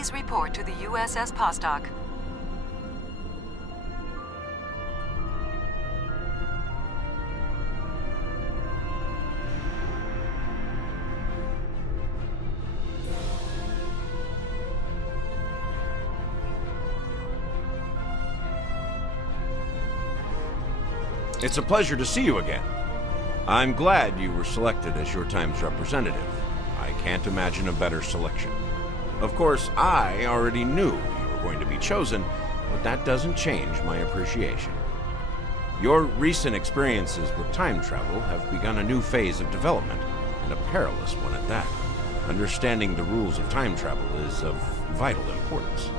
Please report to the USS Postok. It's a pleasure to see you again. I'm glad you were selected as your time's representative. I can't imagine a better selection. Of course, I already knew you were going to be chosen, but that doesn't change my appreciation. Your recent experiences with time travel have begun a new phase of development, and a perilous one at that. Understanding the rules of time travel is of vital importance.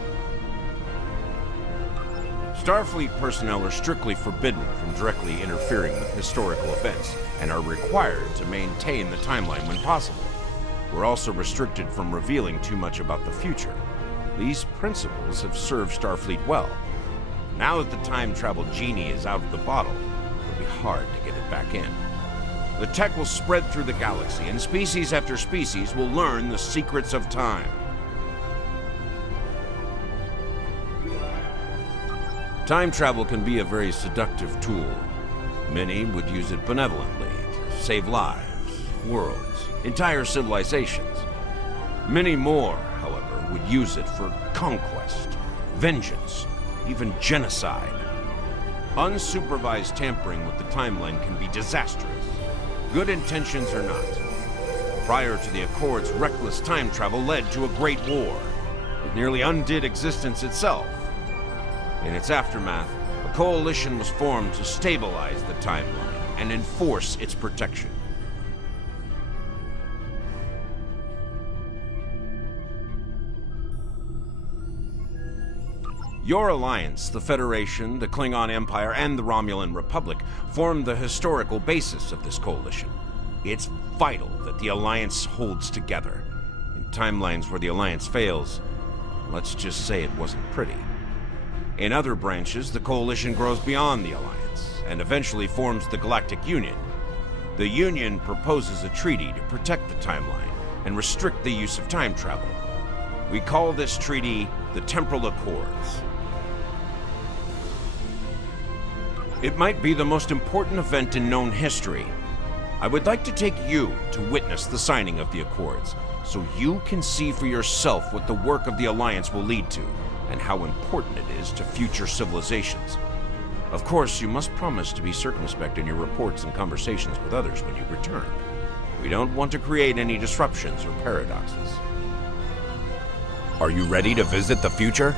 Starfleet personnel are strictly forbidden from directly interfering with historical events and are required to maintain the timeline when possible. We're also restricted from revealing too much about the future. These principles have served Starfleet well. Now that the time travel genie is out of the bottle, it'll be hard to get it back in. The tech will spread through the galaxy, and species after species will learn the secrets of time. Time travel can be a very seductive tool. Many would use it benevolently to save lives, worlds, entire civilizations. Many more, however, would use it for conquest, vengeance, even genocide. Unsupervised tampering with the timeline can be disastrous. Good intentions or not. Prior to the Accords, reckless time travel led to a great war. It nearly undid existence itself. In its aftermath, a coalition was formed to stabilize the timeline and enforce its protection. Your alliance, the Federation, the Klingon Empire, and the Romulan Republic, form the historical basis of this coalition. It's vital that the Alliance holds together. In timelines where the Alliance fails, let's just say it wasn't pretty. In other branches, the Coalition grows beyond the Alliance, and eventually forms the Galactic Union. The Union proposes a treaty to protect the timeline and restrict the use of time travel. We call this treaty the Temporal Accords. It might be the most important event in known history. I would like to take you to witness the signing of the Accords, so you can see for yourself what the work of the Alliance will lead to, and how important it is to future civilizations. Of course, you must promise to be circumspect in your reports and conversations with others when you return. We don't want to create any disruptions or paradoxes. Are you ready to visit the future?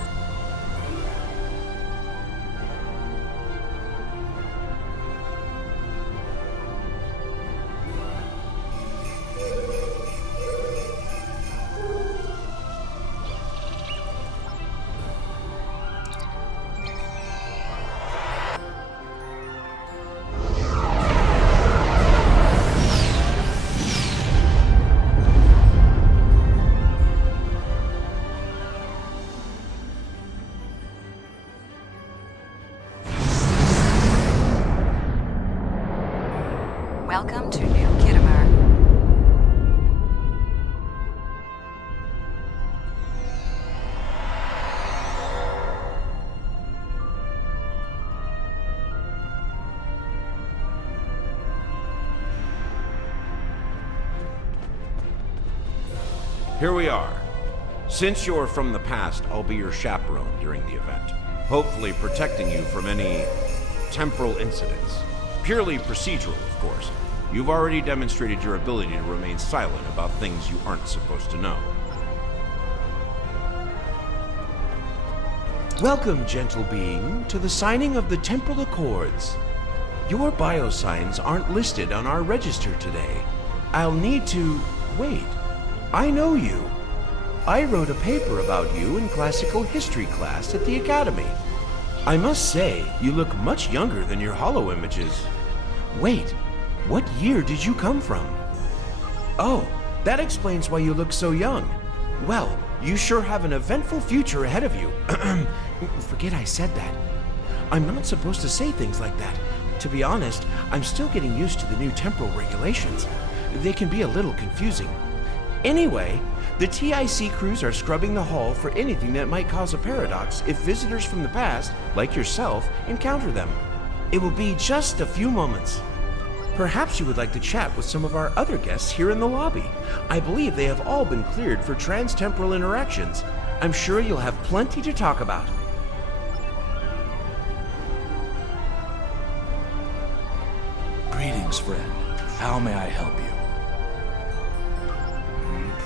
Welcome to New Kittimer. Here we are. Since you're from the past, I'll be your chaperone during the event, hopefully protecting you from any temporal incidents. Purely procedural, of course. You've already demonstrated your ability to remain silent about things you aren't supposed to know. Welcome, gentle being, to the signing of the Temporal Accords. Your biosigns aren't listed on our register today. I'll need to... wait. I know you. I wrote a paper about you in classical history class at the Academy. I must say, you look much younger than your holo images. Wait, what year did you come from? Oh, that explains why you look so young. Well, you sure have an eventful future ahead of you. Forget I said that. I'm not supposed to say things like that. To be honest, I'm still getting used to the new temporal regulations. They can be a little confusing. Anyway, the TIC crews are scrubbing the hull for anything that might cause a paradox if visitors from the past, like yourself, encounter them. It will be just a few moments. Perhaps you would like to chat with some of our other guests here in the lobby. I believe they have all been cleared for trans-temporal interactions. I'm sure you'll have plenty to talk about. Greetings, friend. How may I help you?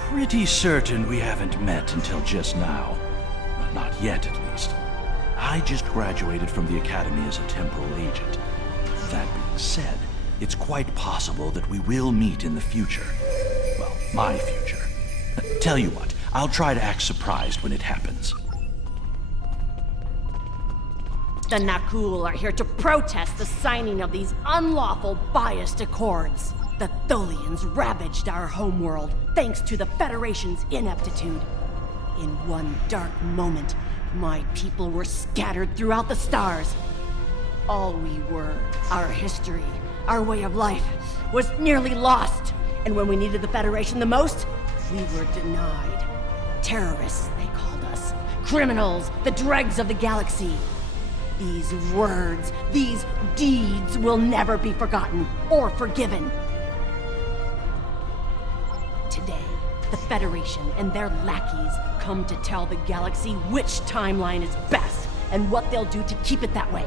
Pretty certain we haven't met until just now. But not yet, at least. I just graduated from the Academy as a temporal agent. That being said, it's quite possible that we will meet in the future. Well, my future. Tell you what, I'll try to act surprised when it happens. The Nakul are here to protest the signing of these unlawful, biased accords. The Tholians ravaged our homeworld thanks to the Federation's ineptitude. In one dark moment, my people were scattered throughout the stars. All we were, our history, our way of life, was nearly lost. And when we needed the Federation the most, we were denied. Terrorists, they called us. Criminals, the dregs of the galaxy. These words, these deeds will never be forgotten or forgiven. Today, the Federation and their lackeys come to tell the galaxy which timeline is best and what they'll do to keep it that way.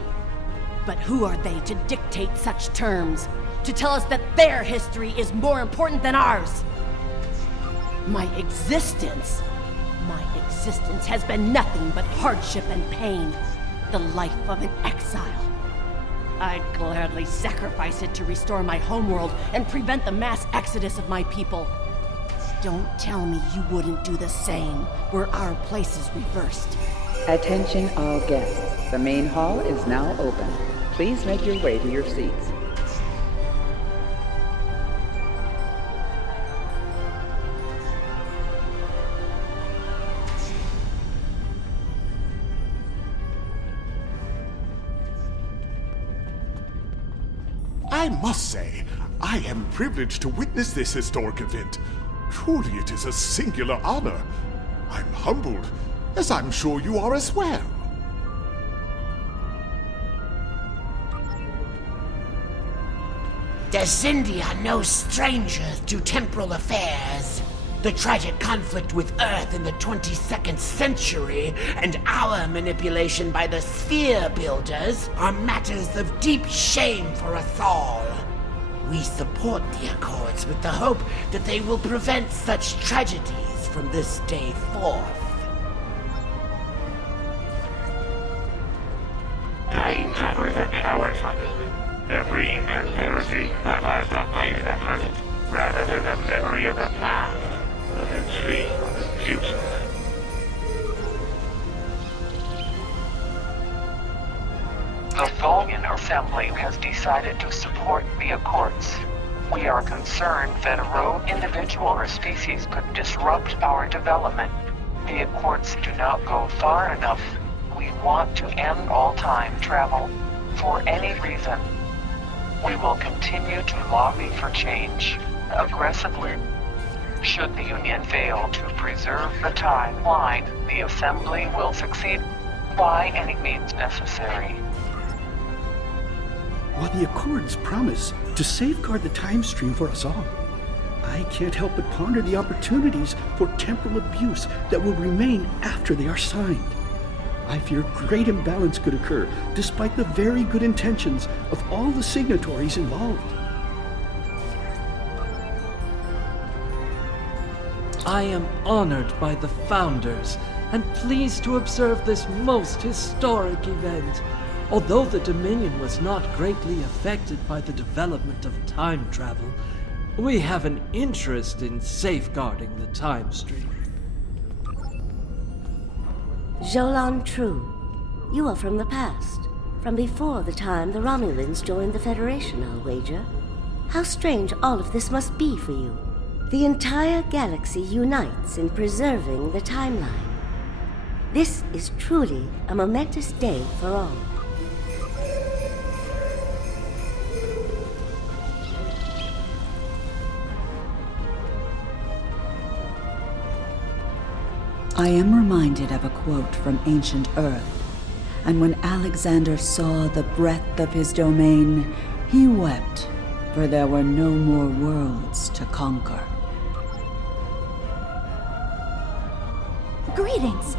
But who are they to dictate such terms? To tell us that their history is more important than ours? My existence has been nothing but hardship and pain. The life of an exile. I'd gladly sacrifice it to restore my homeworld and prevent the mass exodus of my people. Don't tell me you wouldn't do the same were our places reversed. Attention all guests. The main hall is now open. Please make your way to your seats. I must say, I am privileged to witness this historic event. Truly it is a singular honor. I'm humbled, as I'm sure you are as well. The Xindi are no strangers to temporal affairs. The tragic conflict with Earth in the 22nd century and our manipulation by the Sphere Builders are matters of deep shame for us all. We support the Accords with the hope that they will prevent such tragedies from this day forth. I cover the coward's every conspiracy that has the fight of the present, rather than the memory of the past. Tree of the future. The Tholian Assembly has decided to support the Accords. We are concerned that a rogue individual or species could disrupt our development. The Accords do not go far enough. We want to end all time travel. For any reason. We will continue to lobby for change, aggressively. Should the Union fail to preserve the timeline, the Assembly will succeed by any means necessary. While the Accords promise to safeguard the time stream for us all, I can't help but ponder the opportunities for temporal abuse that will remain after they are signed. I fear great imbalance could occur, despite the very good intentions of all the signatories involved. I am honored by the Founders and pleased to observe this most historic event. Although the Dominion was not greatly affected by the development of time travel, we have an interest in safeguarding the time stream. Jolan True, you are from the past, from before the time the Romulans joined the Federation, I'll wager. How strange all of this must be for you. The entire galaxy unites in preserving the timeline. This is truly a momentous day for all. I am reminded of a quote from ancient Earth. And when Alexander saw the breadth of his domain, he wept, for there were no more worlds to conquer. Greetings.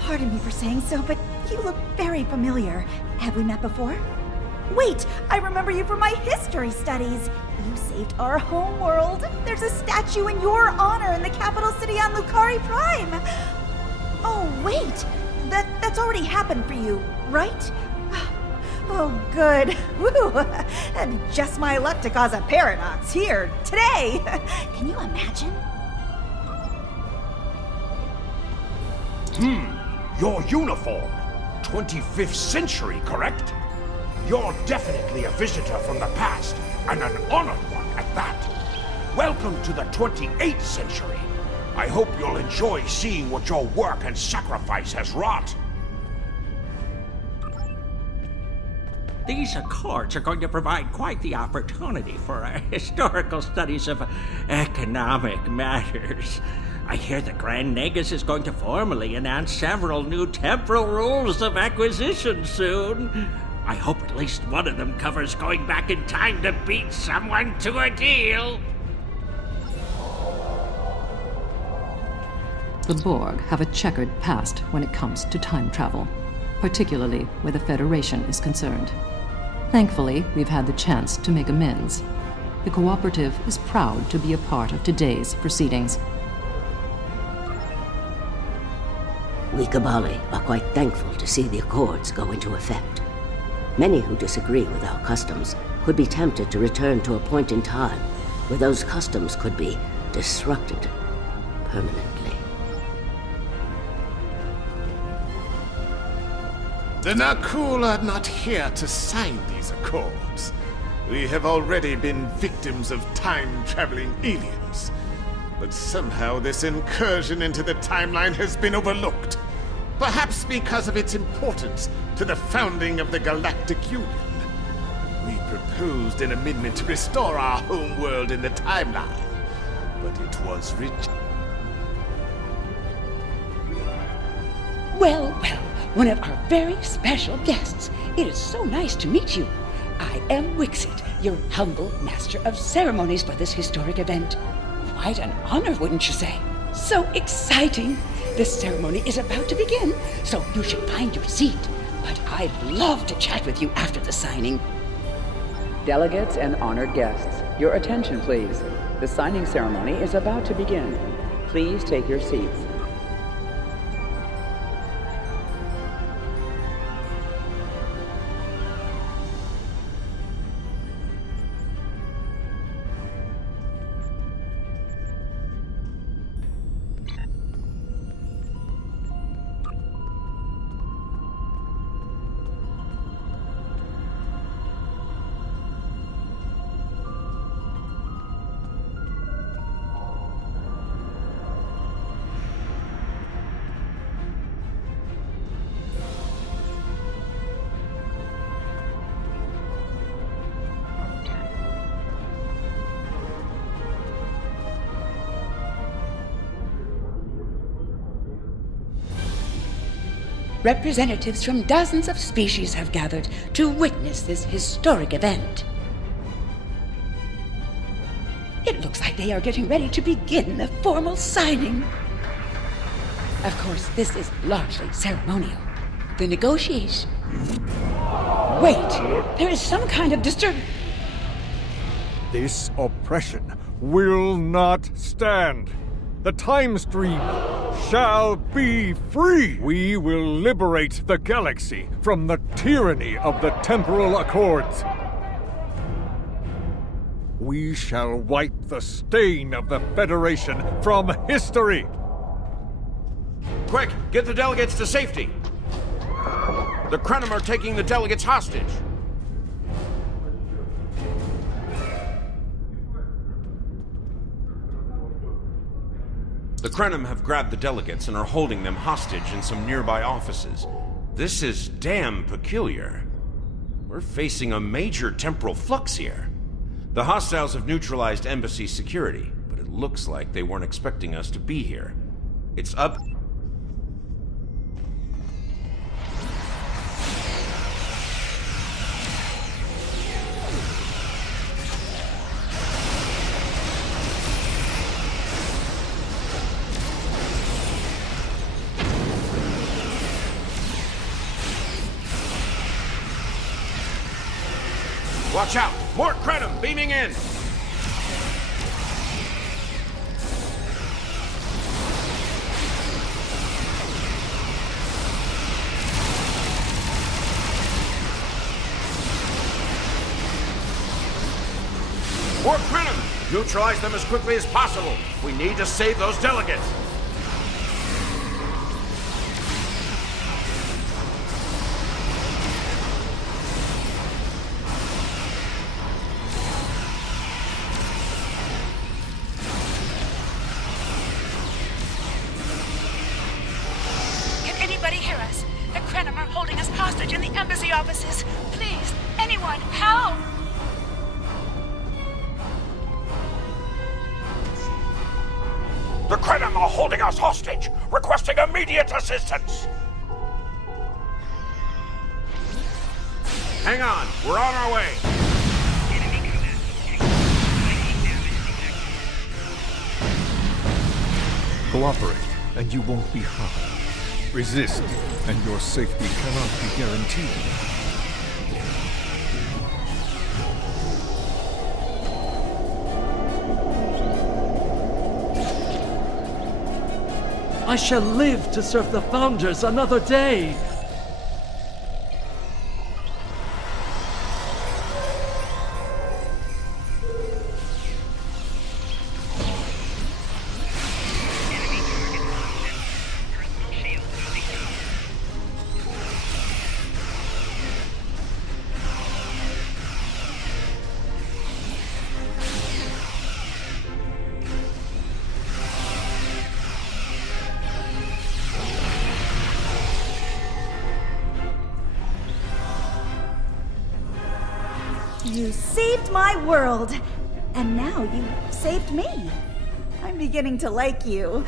Pardon me for saying so, but you look very familiar. Have we met before? Wait, I remember you from my history studies. You saved our home world. There's a statue in your honor in the capital city on Lucari Prime. Oh, wait. That's already happened for you, right? Oh, good. Woo! And just my luck to cause a paradox here, today. Can you imagine? Your uniform. 25th century, correct? You're definitely a visitor from the past, and an honored one at that. Welcome to the 28th century. I hope you'll enjoy seeing what your work and sacrifice has wrought. These Accords are going to provide quite the opportunity for historical studies of economic matters. I hear the Grand Nagus is going to formally announce several new temporal rules of acquisition soon. I hope at least one of them covers going back in time to beat someone to a deal. The Borg have a checkered past when it comes to time travel, particularly where the Federation is concerned. Thankfully, we've had the chance to make amends. The Cooperative is proud to be a part of today's proceedings. We Kabali are quite thankful to see the Accords go into effect. Many who disagree with our customs could be tempted to return to a point in time where those customs could be disrupted permanently. The Nakul are not here to sign these accords. We have already been victims of time-traveling aliens. But somehow this incursion into the timeline has been overlooked. Perhaps because of its importance to the founding of the Galactic Union. We proposed an amendment to restore our home world in the timeline, but it was rejected. Well, one of our very special guests. It is so nice to meet you. I am Wixit, your humble master of ceremonies for this historic event. Quite an honor, wouldn't you say? So exciting! This ceremony is about to begin, so you should find your seat. But I'd love to chat with you after the signing. Delegates and honored guests, your attention please. The signing ceremony is about to begin. Please take your seats. Representatives from dozens of species have gathered to witness this historic event. It looks like they are getting ready to begin the formal signing. Of course, this is largely ceremonial. The negotiation... Wait! There is some kind of This oppression will not stand. The time stream shall be free. We will liberate the galaxy from the tyranny of the temporal accords. We shall wipe the stain of the Federation from history. Quick, get the delegates to safety. The Krenim are taking the delegates hostage. The Krenim have grabbed the delegates and are holding them hostage in some nearby offices. This is damn peculiar. We're facing a major temporal flux here. The hostiles have neutralized embassy security, but it looks like they weren't expecting us to be here. It's up... Watch out! More Krenim beaming in! More Krenim! Neutralize them as quickly as possible. We need to save those delegates. Can anybody hear us? The Krenim are holding us hostage in the embassy offices. Please, anyone, help! The Krenim are holding us hostage, requesting immediate assistance. Hang on, we're on our way. Cooperate, and you won't be harmed. Resist, and your safety cannot be guaranteed. I shall live to serve the Founders another day! You saved my world, and now you saved me. I'm beginning to like you.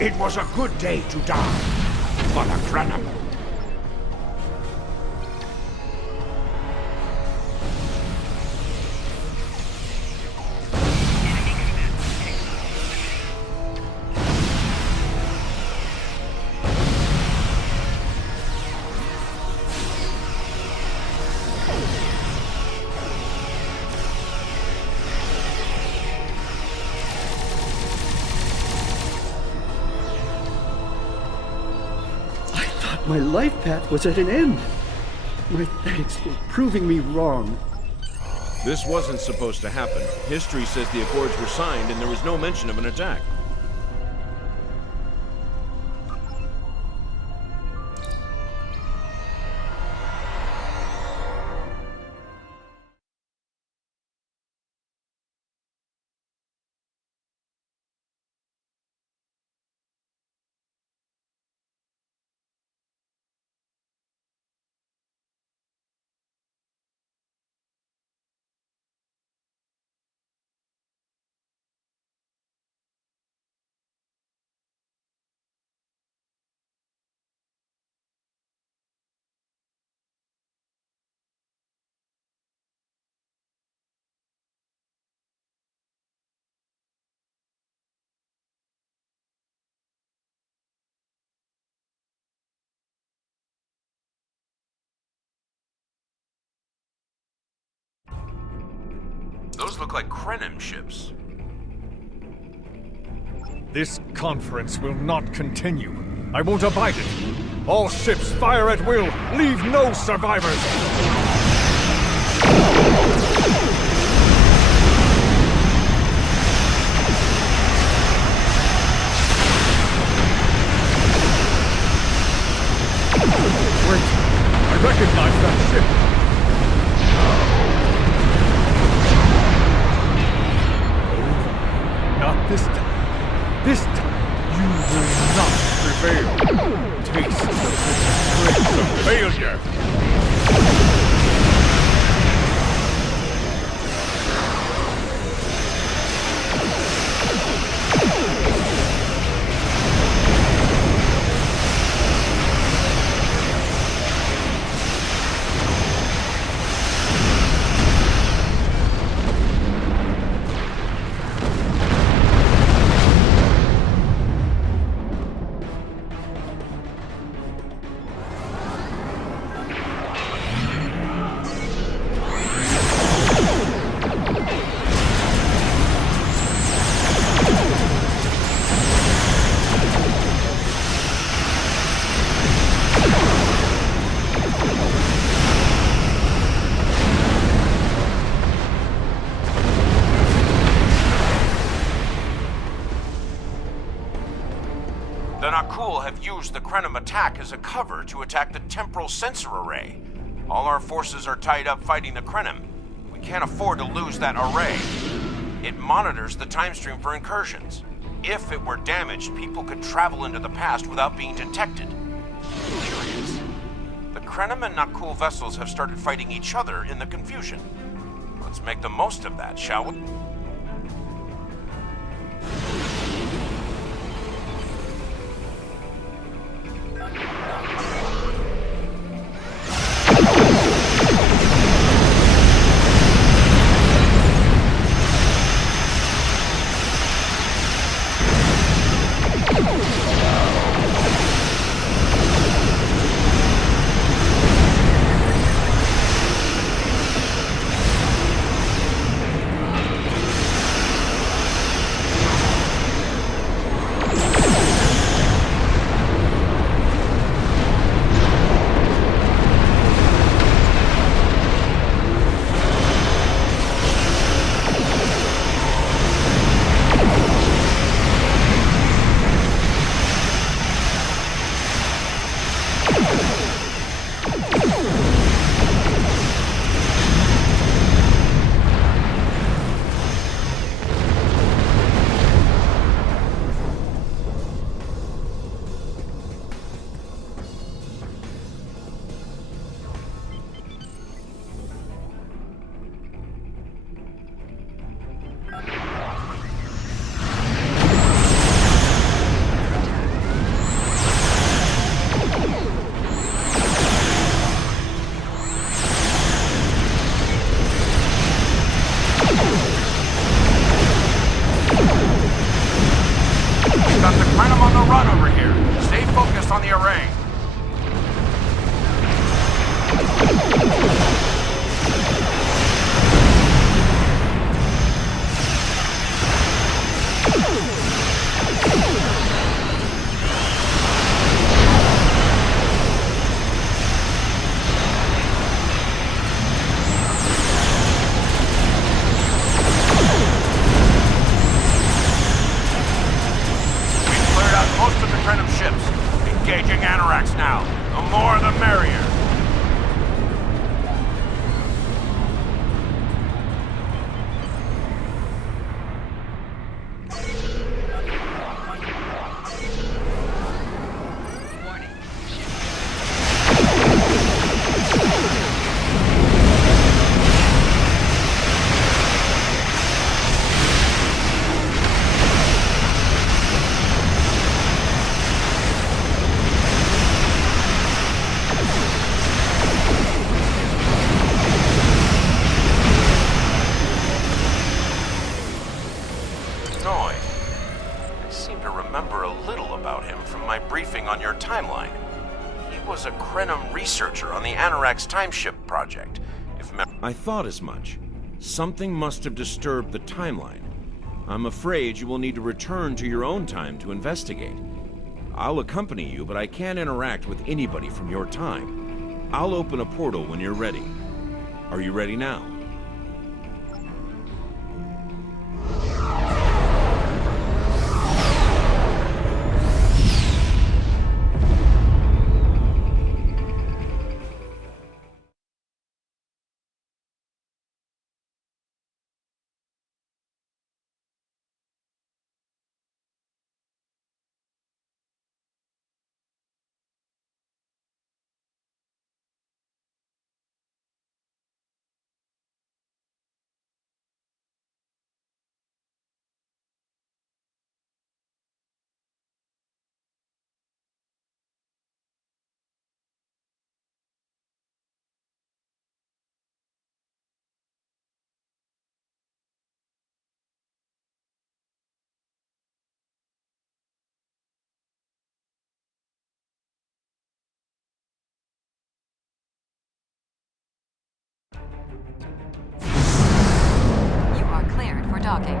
It was a good day to die for the Krenim. My life path was at an end. My thanks for proving me wrong. This wasn't supposed to happen. History says the Accords were signed and there was no mention of an attack. Those look like Krenim ships. This conference will not continue. I won't abide it. All ships fire at will. Leave no survivors. Nakul have used the Krenim attack as a cover to attack the temporal sensor array. All our forces are tied up fighting the Krenim. We can't afford to lose that array. It monitors the time stream for incursions. If it were damaged, people could travel into the past without being detected. Curious. The Krenim and Nakul vessels have started fighting each other in the confusion. Let's make the most of that, shall we? Was a Krenim researcher on the Anorak's timeship project. I thought as much. Something must have disturbed the timeline. I'm afraid you will need to return to your own time to investigate. I'll accompany you, but I can't interact with anybody from your time. I'll open a portal when you're ready. Are you ready now? You are cleared for docking.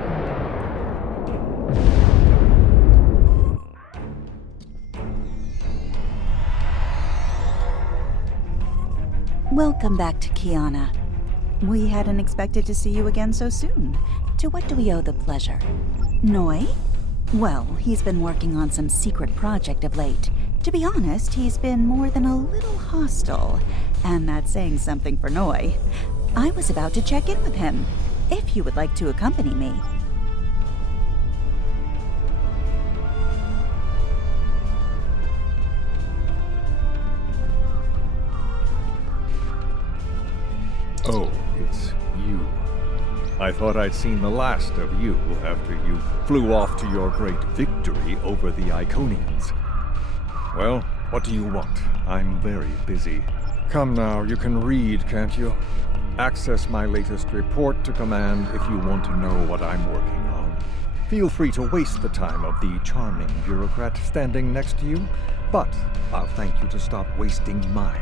Welcome back to Kiana. We hadn't expected to see you again so soon. To what do we owe the pleasure? Noi? Well, he's been working on some secret project of late. To be honest, he's been more than a little hostile. And that's saying something for Noi. I was about to check in with him, if you would like to accompany me. Oh, it's you. I thought I'd seen the last of you after you flew off to your great victory over the Iconians. Well, what do you want? I'm very busy. Come now, you can read, can't you? Access my latest report to command if you want to know what I'm working on. Feel free to waste the time of the charming bureaucrat standing next to you, but I'll thank you to stop wasting mine.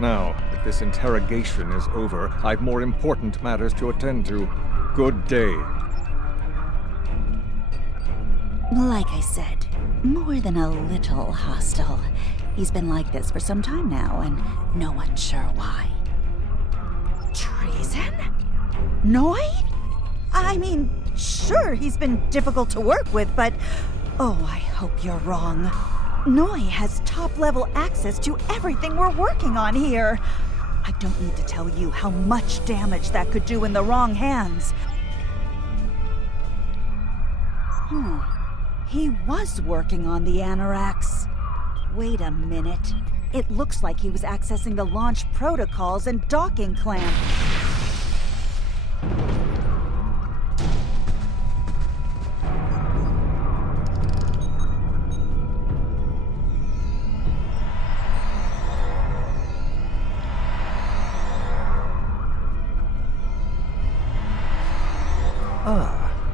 Now, if this interrogation is over, I've more important matters to attend to. Good day. Like I said, more than a little hostile. He's been like this for some time now, and no one's sure why. Treason? Noi? I mean, sure, he's been difficult to work with, but... Oh, I hope you're wrong. Noi has top-level access to everything we're working on here. I don't need to tell you how much damage that could do in the wrong hands. He was working on the Anoraks. Wait a minute. It looks like he was accessing the launch protocols and docking clamp.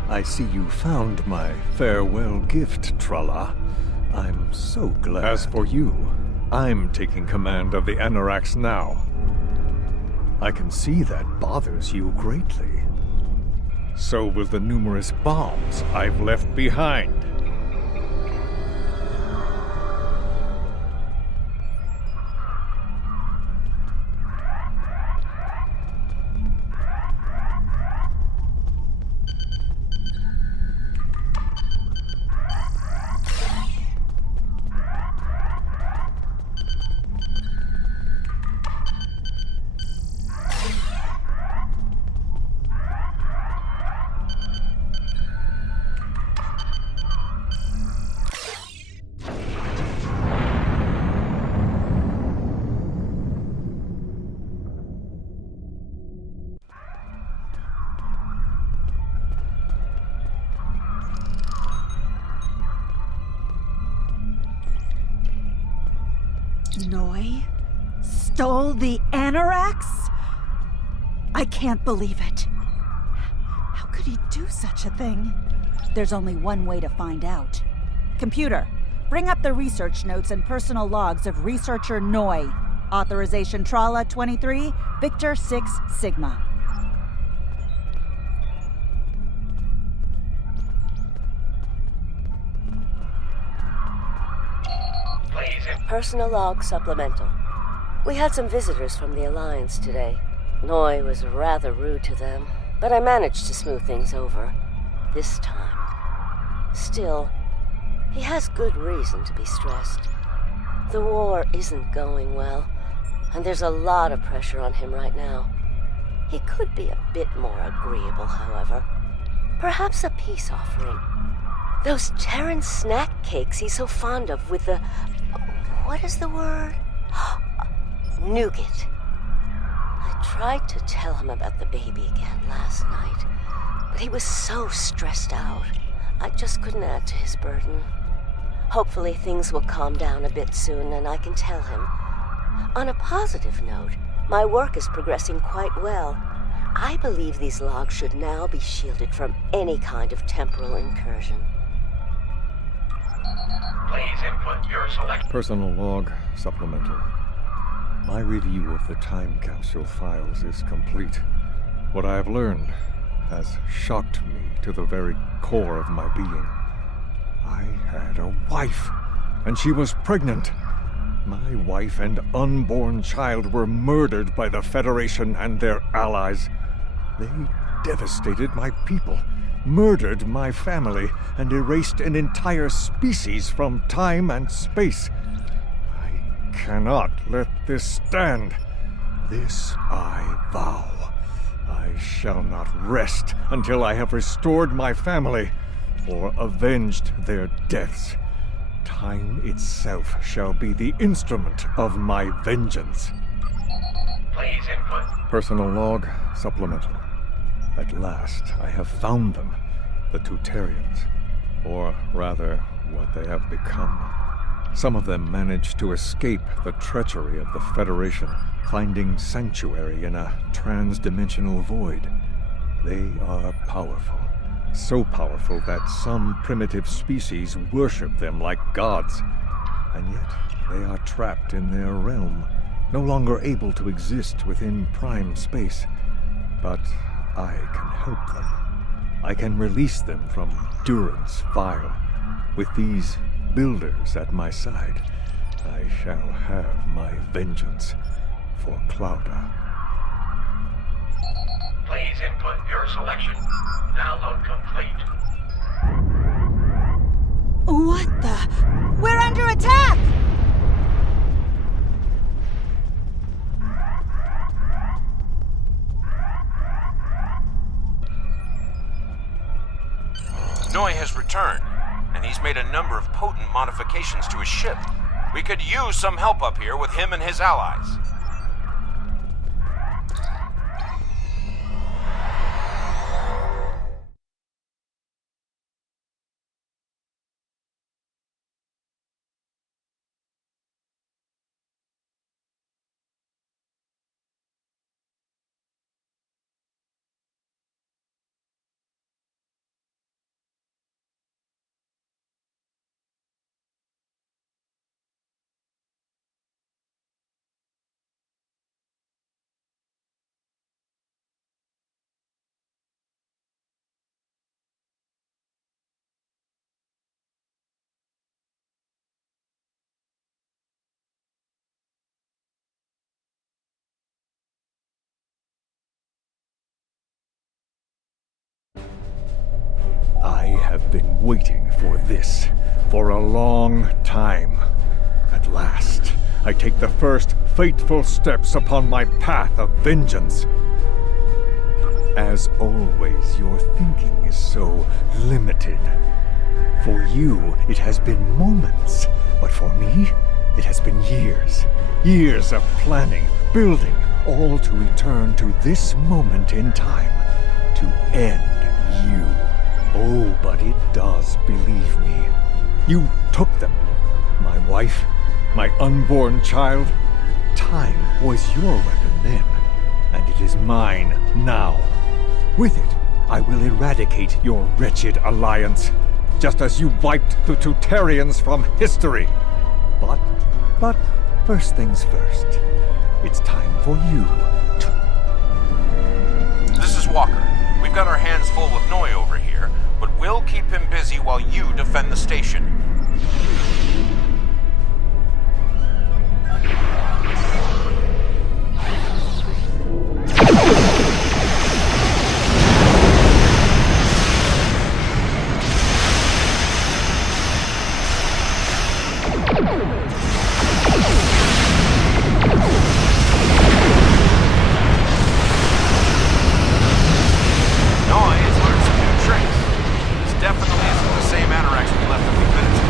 I see you found my farewell gift, Tralla. I'm so glad. As for you, I'm taking command of the Anoraks now. I can see that bothers you greatly. So will the numerous bombs I've left behind. Noi stole the Anoraks? I can't believe it. How could he do such a thing? There's only one way to find out. Computer, bring up the research notes and personal logs of researcher Noi. Authorization Tralla 23, Victor 6 Sigma. Personal log supplemental. We had some visitors from the Alliance today. Noi was rather rude to them, but I managed to smooth things over. This time. Still, he has good reason to be stressed. The war isn't going well, and there's a lot of pressure on him right now. He could be a bit more agreeable, however. Perhaps a peace offering. Those Terran snack cakes he's so fond of with the... What is the word? Nougat. I tried to tell him about the baby again last night, but he was so stressed out. I just couldn't add to his burden. Hopefully things will calm down a bit soon and I can tell him. On a positive note, my work is progressing quite well. I believe these logs should now be shielded from any kind of temporal incursion. Please input your select. Personal log supplemental. My review of the time capsule files is complete. What I have learned has shocked me to the very core of my being. I had a wife, and she was pregnant. My wife and unborn child were murdered by the Federation and their allies. They devastated my people, murdered my family and erased an entire species from time and space. I cannot let this stand. This I vow. I shall not rest until I have restored my family or avenged their deaths. Time itself shall be the instrument of my vengeance. Please input. Personal log, supplemental. At last, I have found them, the Tutarians. Or rather, what they have become. Some of them managed to escape the treachery of the Federation, finding sanctuary in a trans-dimensional void. They are powerful. So powerful that some primitive species worship them like gods. And yet, they are trapped in their realm, no longer able to exist within prime space. But I can help them. I can release them from Durance Vile. With these builders at my side, I shall have my vengeance for Clouda. Please input your selection. Download complete. What the? We're under attack! Noi has returned, and he's made a number of potent modifications to his ship. We could use some help up here with him and his allies. I have been waiting for this for a long time. At last, I take the first fateful steps upon my path of vengeance. As always, your thinking is so limited. For you, it has been moments, but for me, it has been years. Years of planning, building, all to return to this moment in time, to end you. Oh, but it does, believe me. You took them. My wife, my unborn child. Time was your weapon then, and it is mine now. With it, I will eradicate your wretched alliance, just as you wiped the Tutarians from history. But first things first. It's time for you to... This is Walker. We've got our hands full with Noi over here, but we'll keep him busy while you defend the station. Noi has learned some new tricks. This definitely isn't the same Anorax we left a few minutes ago.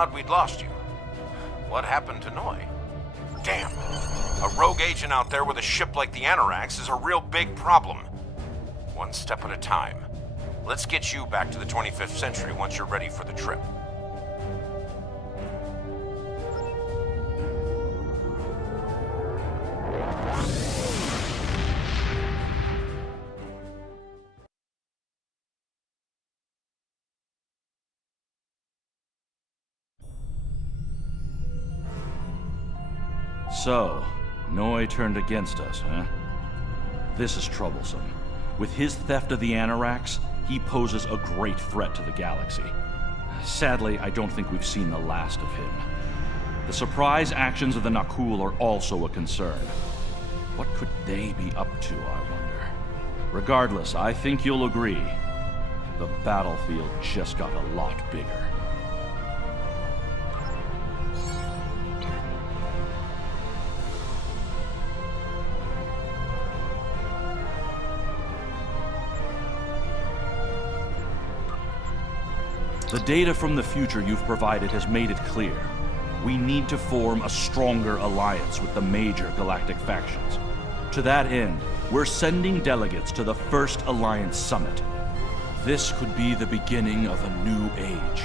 thought we'd lost you. What happened to Noi? Damn. A rogue agent out there with a ship like the Annorax is a real big problem. One step at a time. Let's get you back to the 25th century once you're ready for the trip. So, Noi turned against us, huh? This is troublesome. With his theft of the Annorax, he poses a great threat to the galaxy. Sadly, I don't think we've seen the last of him. The surprise actions of the Nakul are also a concern. What could they be up to, I wonder? Regardless, I think you'll agree, the battlefield just got a lot bigger. The data from the future you've provided has made it clear. We need to form a stronger alliance with the major galactic factions. To that end, we're sending delegates to the First Alliance Summit. This could be the beginning of a new age,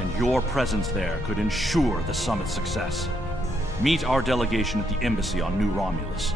and your presence there could ensure the summit's success. Meet our delegation at the embassy on New Romulus.